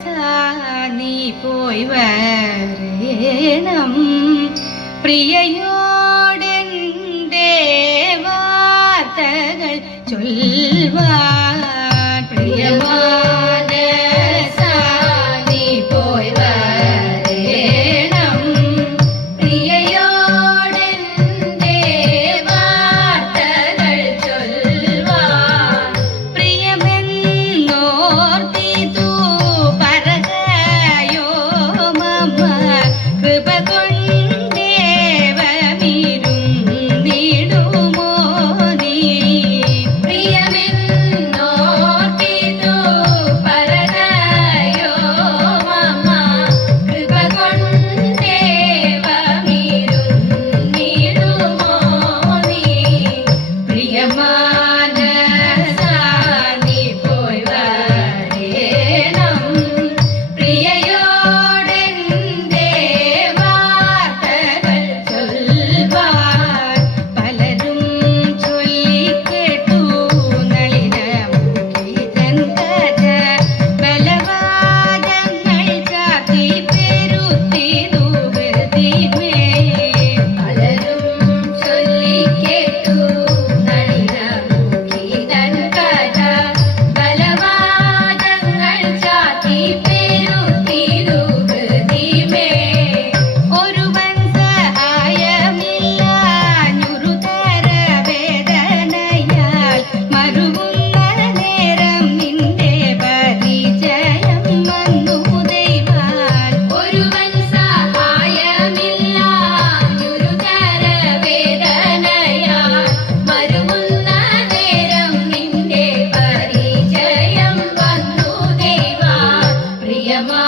നീ പോയി വരേണം പ്രിയയോടെന്റെ വാർത്തകൾ ചൊൽവാൻ പ്രിയമാനസാ നീ പോയി വരേണം പ്രിയയോടെന്റെ വാർത്തകൾ ചൊൽവാൻ പ്രിയമെന്നോർത്തിതു പറകയോ മമ കൃപ കൊണ്ടേവമിരുന്നിടുമോ നീ പ്രിയമെന്നോർത്തിതു പറകയോ മമ കൃപ കൊണ്ടേവമിരുന്നിടുമോ നീ പ്രിയമാനസാ നീ പോയി വരേണം പ്രിയയോടെന്റെ വാർത്തകൾ ചൊൽവാൻ പലരും ചൊല്ലിക്കേട്ടു നളിനമുഖിതൻ കഥ ബലവാദങ്ങൾ ചാത്തി പെരുത്തിതു ഹൃദിമേ പലരും ചൊല്ലിക്കേട്ടു നളിനമുഖിതൻ കഥ ബലവാദങ്ങൾ ചാത്തി പെരുത്തിതു ഹൃദിമേ ഒരുവൻ സഹായമില്ലാഞ്ഞുരുതര വേദനയാൽ മരുവുന്ന നേരം നിന്റെ പരിചയം വന്നു ദൈവാൻ ഒരുവൻ സഹായമില്ലാഞ്ഞുരുതര വേദനയാൽ മരുവുന്ന നേരം നിന്റെ പരിചയം വന്നു ദൈവാൻ പ്രിയമാ